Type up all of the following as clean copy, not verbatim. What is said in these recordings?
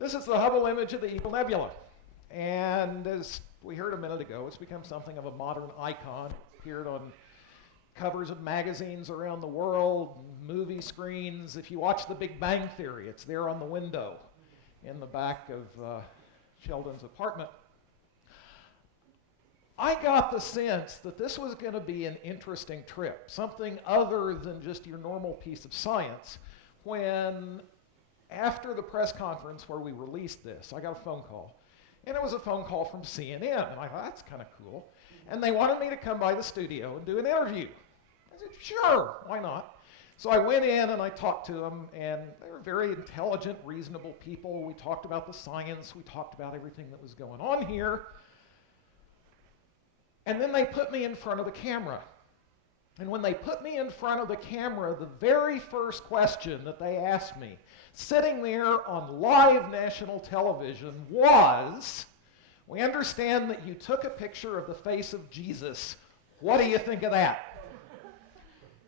This is the Hubble image of the Eagle Nebula. And as we heard a minute ago, it's become something of a modern icon. It's appeared on covers of magazines around the world, movie screens. If you watch The Big Bang Theory, it's there on the window in the back of Sheldon's apartment. I got the sense that this was going to be an interesting trip, something other than just your normal piece of science, when after the press conference where we released this, I got a phone call. And it was a phone call from CNN, and I thought, that's kind of cool. And they wanted me to come by the studio and do an interview. I said, sure, why not? So I went in and I talked to them, and they were very intelligent, reasonable people. We talked about the science. We talked about everything that was going on here. And then they put me in front of the camera. And when they put me in front of the camera, the very first question that they asked me, sitting there on live national television, was, we understand that you took a picture of the face of Jesus. What do you think of that?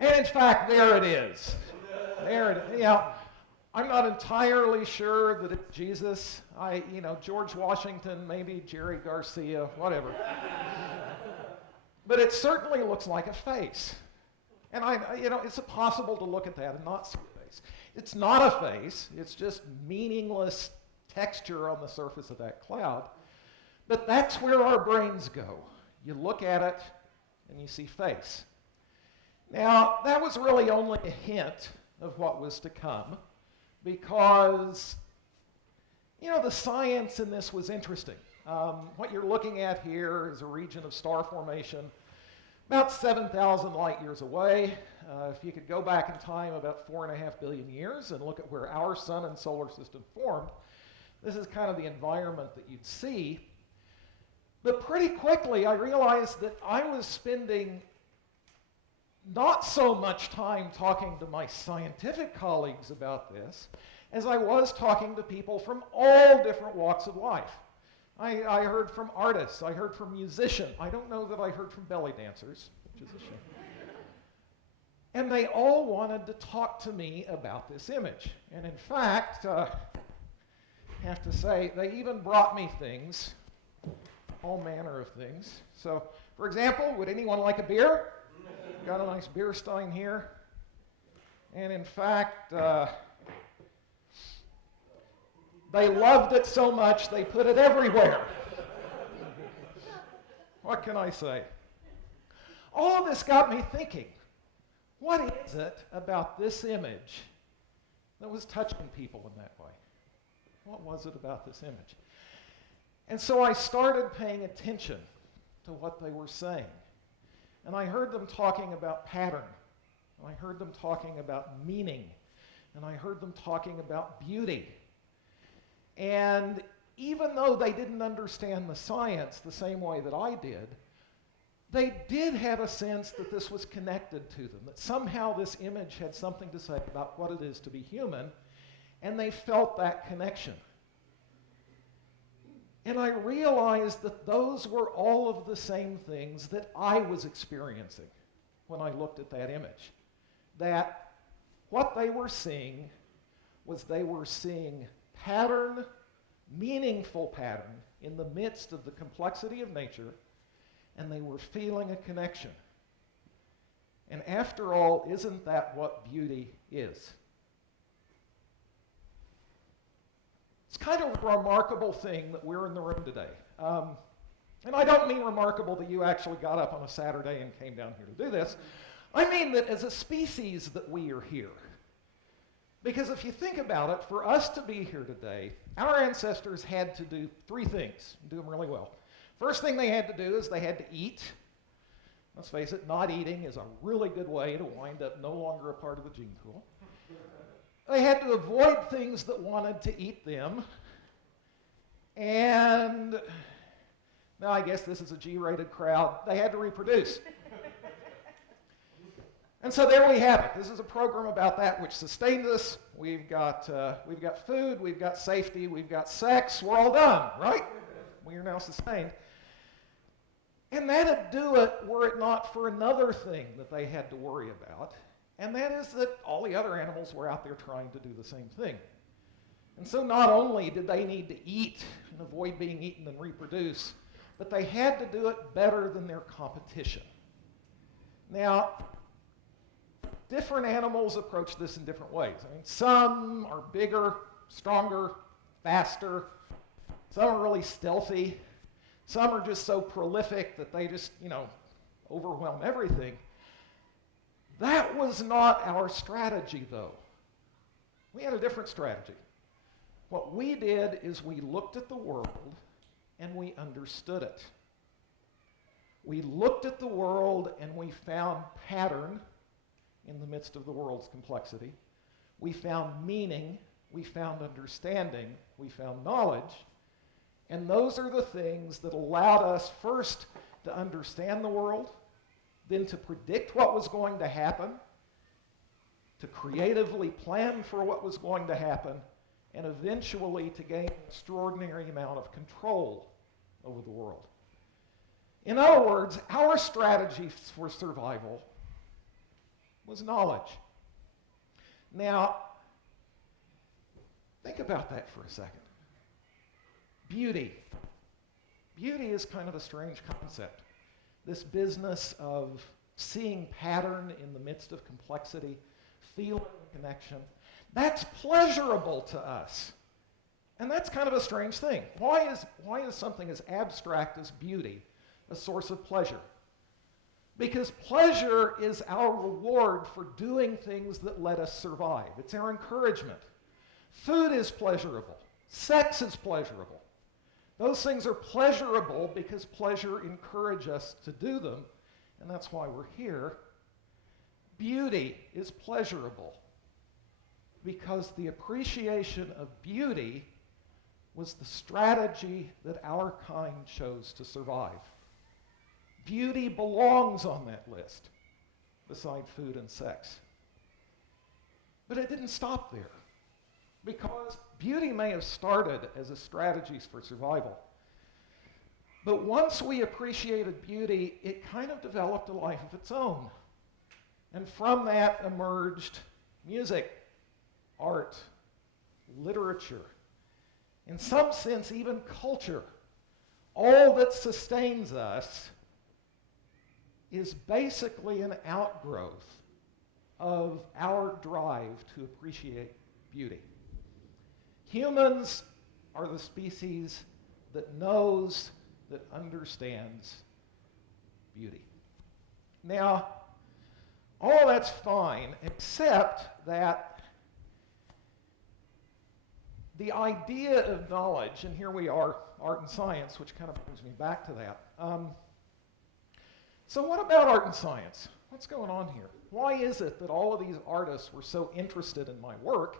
And in fact, there it is. There it is. Yeah, I'm not entirely sure that it's Jesus. George Washington, maybe Jerry Garcia, whatever. But it certainly looks like a face. And it's possible to look at that and not see a face. It's not a face. It's just meaningless texture on the surface of that cloud. But that's where our brains go. You look at it and you see face. Now, that was really only a hint of what was to come, because, the science in this was interesting. What you're looking at here is a region of star formation about 7,000 light years away. If you could go back in time about 4.5 billion years and look at where our sun and solar system formed, this is kind of the environment that you'd see. But pretty quickly, I realized that I was spending not so much time talking to my scientific colleagues about this as I was talking to people from all different walks of life. I heard from artists, I heard from musicians. I don't know that I heard from belly dancers, which is a shame. And they all wanted to talk to me about this image. And in fact, I have to say, they even brought me things, all manner of things. So, for example, would anyone like a beer? Got a nice beer stein here. And in fact, they loved it so much they put it everywhere. What can I say? All of this got me thinking, what is it about this image that was touching people in that way? What was it about this image? And so I started paying attention to what they were saying. And I heard them talking about pattern. And I heard them talking about meaning. And I heard them talking about beauty. And even though they didn't understand the science the same way that I did, they did have a sense that this was connected to them, that somehow this image had something to say about what it is to be human, and they felt that connection. And I realized that those were all of the same things that I was experiencing when I looked at that image. That what they were seeing was they were seeing pattern, meaningful pattern, in the midst of the complexity of nature, and they were feeling a connection. And after all, isn't that what beauty is? It's kind of a remarkable thing that we're in the room today. And I don't mean remarkable that you actually got up on a Saturday and came down here to do this. I mean that as a species that we are here. Because if you think about it, for us to be here today, our ancestors had to do three things, and do them really well. First thing they had to do is they had to eat. Let's face it, not eating is a really good way to wind up no longer a part of the gene pool. They had to avoid things that wanted to eat them. And, now I guess this is a G-rated crowd, they had to reproduce. And so there we have it. This is a program about that which sustained us. We've got food, we've got safety, we've got sex. We're all done, right? We are now sustained. And that'd do it were it not for another thing that they had to worry about. And that is that all the other animals were out there trying to do the same thing. And so not only did they need to eat and avoid being eaten and reproduce, but they had to do it better than their competition. Now, different animals approach this in different ways. I mean, some are bigger, stronger, faster. Some are really stealthy. Some are just so prolific that they just, overwhelm everything. That was not our strategy, though. We had a different strategy. What we did is we looked at the world and we understood it. We looked at the world and we found pattern in the midst of the world's complexity. We found meaning, we found understanding, we found knowledge, and those are the things that allowed us first to understand the world, then to predict what was going to happen, to creatively plan for what was going to happen, and eventually to gain an extraordinary amount of control over the world. In other words, our strategy for survival was knowledge. Now, think about that for a second. Beauty. Beauty is kind of a strange concept. This business of seeing pattern in the midst of complexity, feeling connection, that's pleasurable to us. And that's kind of a strange thing. Why is something as abstract as beauty a source of pleasure? Because pleasure is our reward for doing things that let us survive. It's our encouragement. Food is pleasurable. Sex is pleasurable. Those things are pleasurable because pleasure encourages us to do them, and that's why we're here. Beauty is pleasurable because the appreciation of beauty was the strategy that our kind chose to survive. Beauty belongs on that list, beside food and sex. But it didn't stop there, because beauty may have started as a strategy for survival. But once we appreciated beauty, it kind of developed a life of its own. And from that emerged music, art, literature, in some sense even culture. All that sustains us is basically an outgrowth of our drive to appreciate beauty. Humans are the species that knows, that understands beauty. Now, all that's fine, except that the idea of knowledge, and here we are, art and science, which kind of brings me back to that. So what about art and science? What's going on here? Why is it that all of these artists were so interested in my work?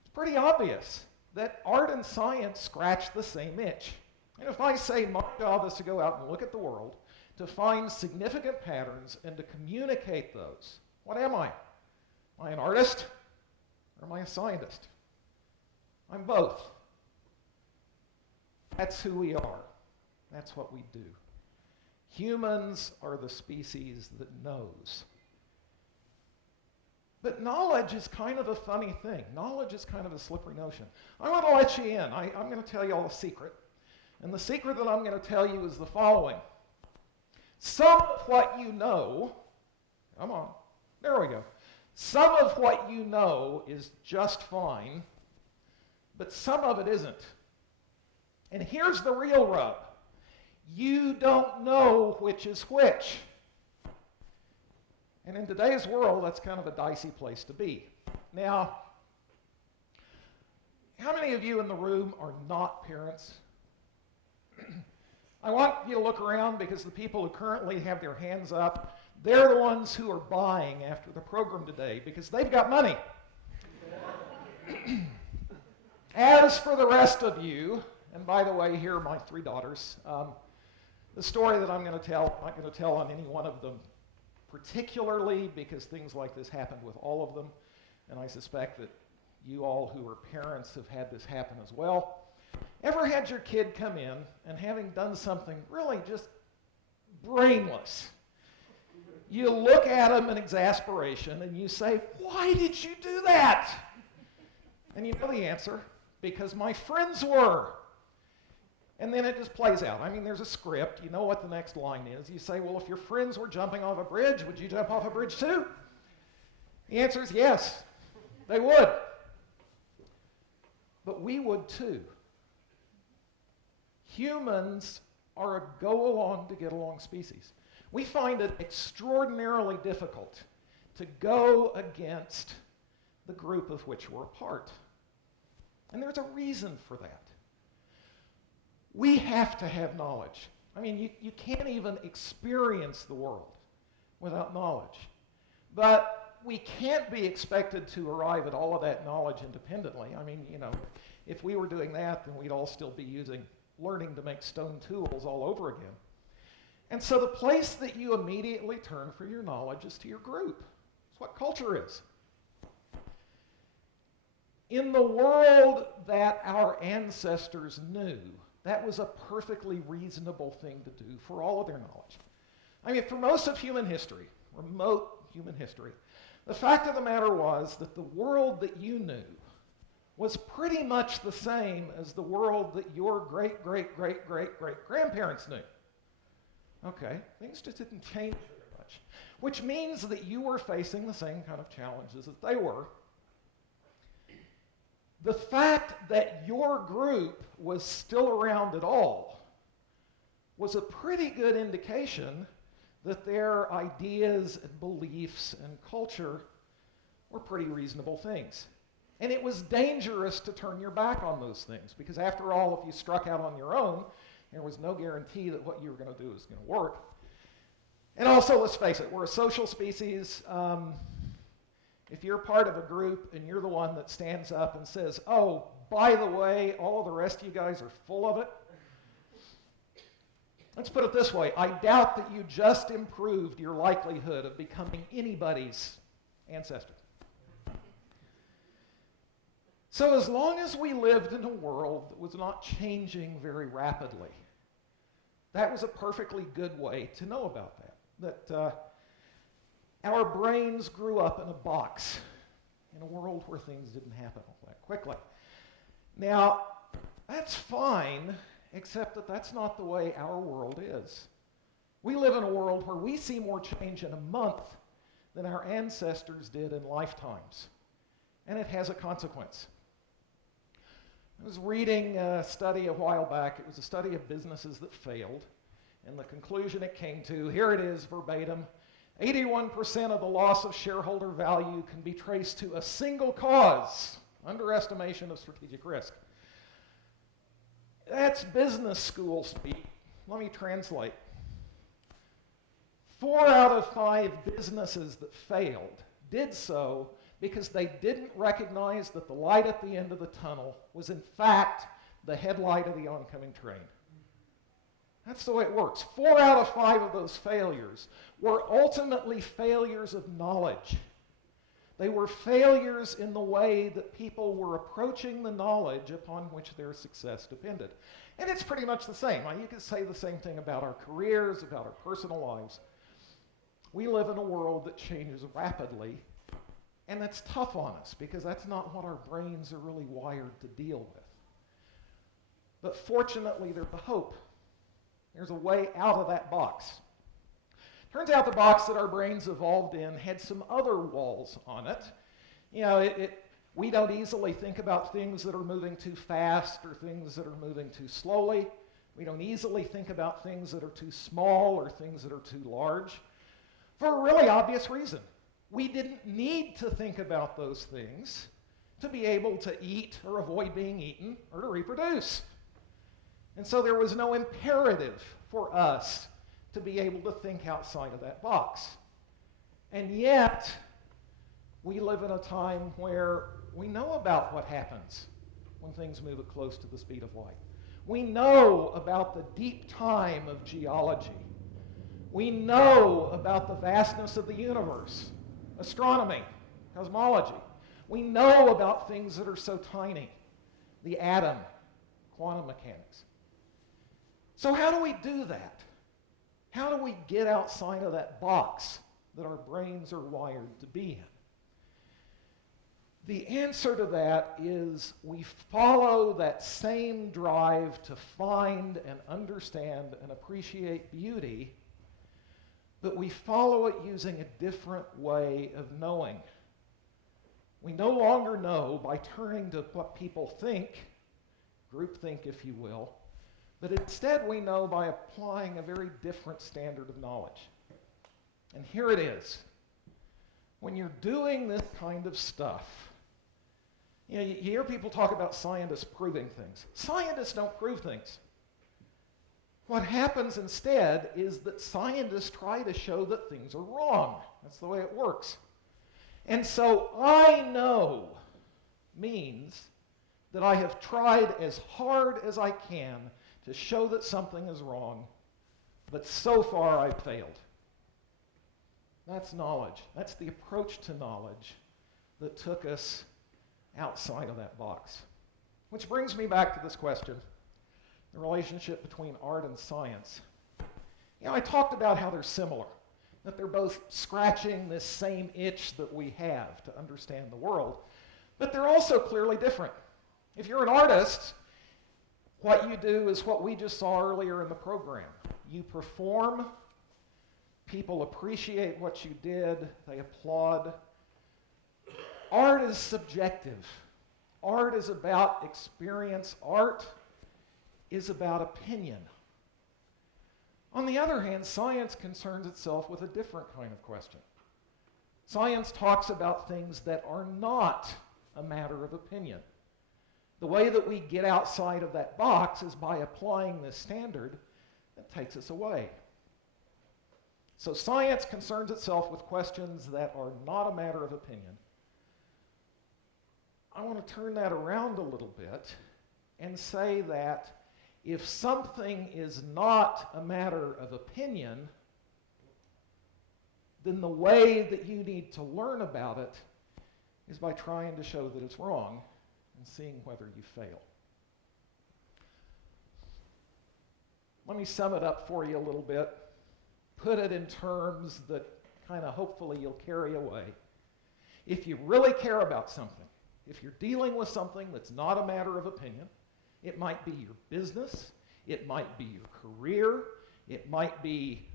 It's pretty obvious that art and science scratch the same itch. And if I say my job is to go out and look at the world, to find significant patterns and to communicate those, what am I? Am I an artist or am I a scientist? I'm both. That's who we are. That's what we do. Humans are the species that knows. But knowledge is kind of a funny thing. Knowledge is kind of a slippery notion. I want to let you in. I'm going to tell you all a secret. And the secret that I'm going to tell you is the following. Some of what you know, come on, there we go. Some of what you know is just fine, but some of it isn't. And here's the real rub. You don't know which is which. And in today's world, that's kind of a dicey place to be. Now, how many of you in the room are not parents? I want you to look around because the people who currently have their hands up, they're the ones who are buying after the program today because they've got money. As for the rest of you, and by the way, here are my 3 daughters. The story that I'm going to tell, I'm not going to tell on any one of them particularly because things like this happened with all of them, and I suspect that you all who are parents have had this happen as well. Ever had your kid come in and having done something really just brainless, you look at them in exasperation and you say, "Why did you do that?" And you know the answer, because my friends were. And then it just plays out. I mean, there's a script. You know what the next line is. You say, well, if your friends were jumping off a bridge, would you jump off a bridge too? The answer is yes, they would. But we would too. Humans are a go-along to get along species. We find it extraordinarily difficult to go against the group of which we're a part. And there's a reason for that. We have to have knowledge. I mean, you can't even experience the world without knowledge. But we can't be expected to arrive at all of that knowledge independently. I mean, you know, if we were doing that, then we'd all still be learning to make stone tools all over again. And so the place that you immediately turn for your knowledge is to your group. It's what culture is. In the world that our ancestors knew, that was a perfectly reasonable thing to do for all of their knowledge. I mean, for most of human history, remote human history, the fact of the matter was that the world that you knew was pretty much the same as the world that your great-great-great-great-great-grandparents knew. Okay, things just didn't change very much, which means that you were facing the same kind of challenges that they were. The fact that your group was still around at all was a pretty good indication that their ideas and beliefs and culture were pretty reasonable things. And it was dangerous to turn your back on those things, because after all, if you struck out on your own, there was no guarantee that what you were going to do was going to work. And also, let's face it, we're a social species. If you're part of a group and you're the one that stands up and says, oh, by the way, all of the rest of you guys are full of it. Let's put it this way. I doubt that you just improved your likelihood of becoming anybody's ancestor. So as long as we lived in a world that was not changing very rapidly, that was a perfectly good way to know about that. Our brains grew up in a box in a world where things didn't happen all that quickly. Now, that's fine, except that that's not the way our world is. We live in a world where we see more change in a month than our ancestors did in lifetimes. And it has a consequence. I was reading a study a while back. It was a study of businesses that failed. And the conclusion it came to, here it is verbatim, 81% of the loss of shareholder value can be traced to a single cause, underestimation of strategic risk. That's business school speak. Let me translate. 4 out of 5 businesses that failed did so because they didn't recognize that the light at the end of the tunnel was in fact the headlight of the oncoming train. That's the way it works. 4 out of 5 of those failures were ultimately failures of knowledge. They were failures in the way that people were approaching the knowledge upon which their success depended. And it's pretty much the same. Now, you could say the same thing about our careers, about our personal lives. We live in a world that changes rapidly, and that's tough on us because that's not what our brains are really wired to deal with. But fortunately, there's a hope. There's a way out of that box. Turns out the box that our brains evolved in had some other walls on it. You know, we don't easily think about things that are moving too fast or things that are moving too slowly. We don't easily think about things that are too small or things that are too large for a really obvious reason. We didn't need to think about those things to be able to eat or avoid being eaten or to reproduce. And so there was no imperative for us to be able to think outside of that box. And yet, we live in a time where we know about what happens when things move at close to the speed of light. We know about the deep time of geology. We know about the vastness of the universe, astronomy, cosmology. We know about things that are so tiny, the atom, quantum mechanics. So how do we do that? How do we get outside of that box that our brains are wired to be in? The answer to that is we follow that same drive to find and understand and appreciate beauty, but we follow it using a different way of knowing. We no longer know by turning to what people think, groupthink if you will, but instead we know by applying a very different standard of knowledge. And here it is. When you're doing this kind of stuff, you hear people talk about scientists proving things. Scientists don't prove things. What happens instead is that scientists try to show that things are wrong. That's the way it works. And so I know means that I have tried as hard as I can to show that something is wrong, but so far I've failed. That's knowledge. That's the approach to knowledge that took us outside of that box. Which brings me back to this question, the relationship between art and science. I talked about how they're similar, that they're both scratching this same itch that we have to understand the world, but they're also clearly different. If you're an artist, what you do is what we just saw earlier in the program. You perform, people appreciate what you did, they applaud. Art is subjective. Art is about experience. Art is about opinion. On the other hand, science concerns itself with a different kind of question. Science talks about things that are not a matter of opinion. The way that we get outside of that box is by applying this standard that takes us away. So science concerns itself with questions that are not a matter of opinion. I want to turn that around a little bit and say that if something is not a matter of opinion, then the way that you need to learn about it is by trying to show that it's wrong and seeing whether you fail. Let me sum it up for you a little bit, put it in terms that kind of hopefully you'll carry away. If you really care about something, if you're dealing with something that's not a matter of opinion, it might be your business, it might be your career, it might be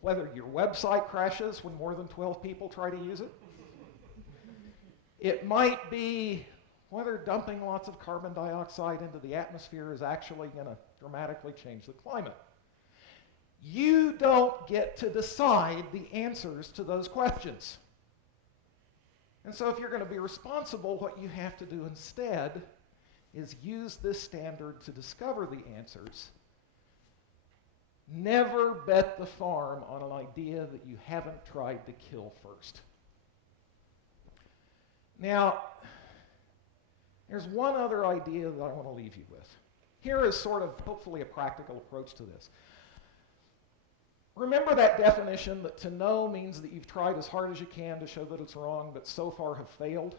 whether your website crashes when more than 12 people try to use it. It might be whether dumping lots of carbon dioxide into the atmosphere is actually going to dramatically change the climate. You don't get to decide the answers to those questions. And so if you're going to be responsible, what you have to do instead is use this standard to discover the answers. Never bet the farm on an idea that you haven't tried to kill first. Now, there's one other idea that I want to leave you with. Here is sort of hopefully a practical approach to this. Remember that definition that to know means that you've tried as hard as you can to show that it's wrong, but so far have failed?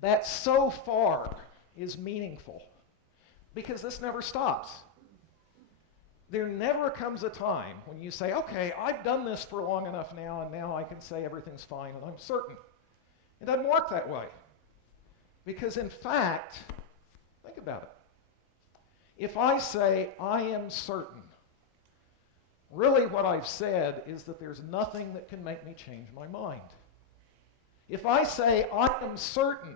That so far is meaningful because this never stops. There never comes a time when you say, okay, I've done this for long enough now, and now I can say everything's fine and I'm certain. It doesn't work that way. Because in fact, think about it. If I say I am certain, really what I've said is that there's nothing that can make me change my mind. If I say I am certain,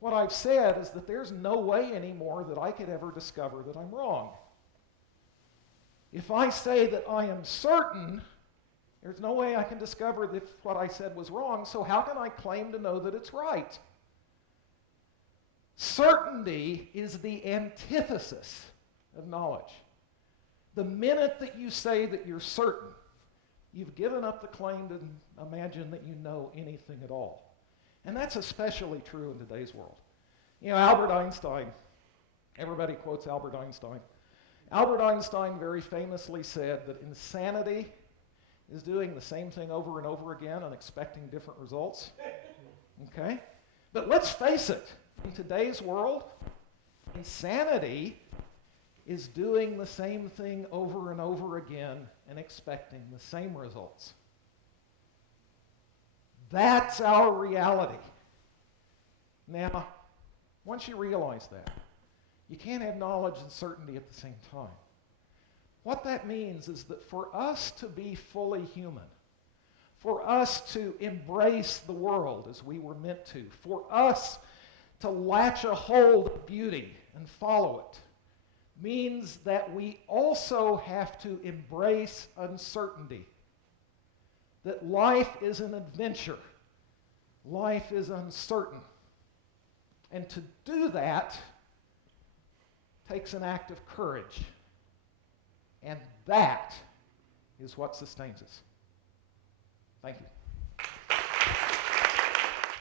what I've said is that there's no way anymore that I could ever discover that I'm wrong. If I say that I am certain, there's no way I can discover that what I said was wrong, so how can I claim to know that it's right? Certainty is the antithesis of knowledge. The minute that you say that you're certain, you've given up the claim to imagine that you know anything at all. And that's especially true in today's world. Albert Einstein, everybody quotes Albert Einstein. Albert Einstein very famously said that insanity is doing the same thing over and over again and expecting different results. Okay? But let's face it, in today's world, insanity is doing the same thing over and over again and expecting the same results. That's our reality. Now, once you realize that, you can't have knowledge and certainty at the same time. What that means is that for us to be fully human, for us to embrace the world as we were meant to, for us to latch a hold of beauty and follow it, means that we also have to embrace uncertainty. That life is an adventure. Life is uncertain. And to do that takes an act of courage. And that is what sustains us. Thank you.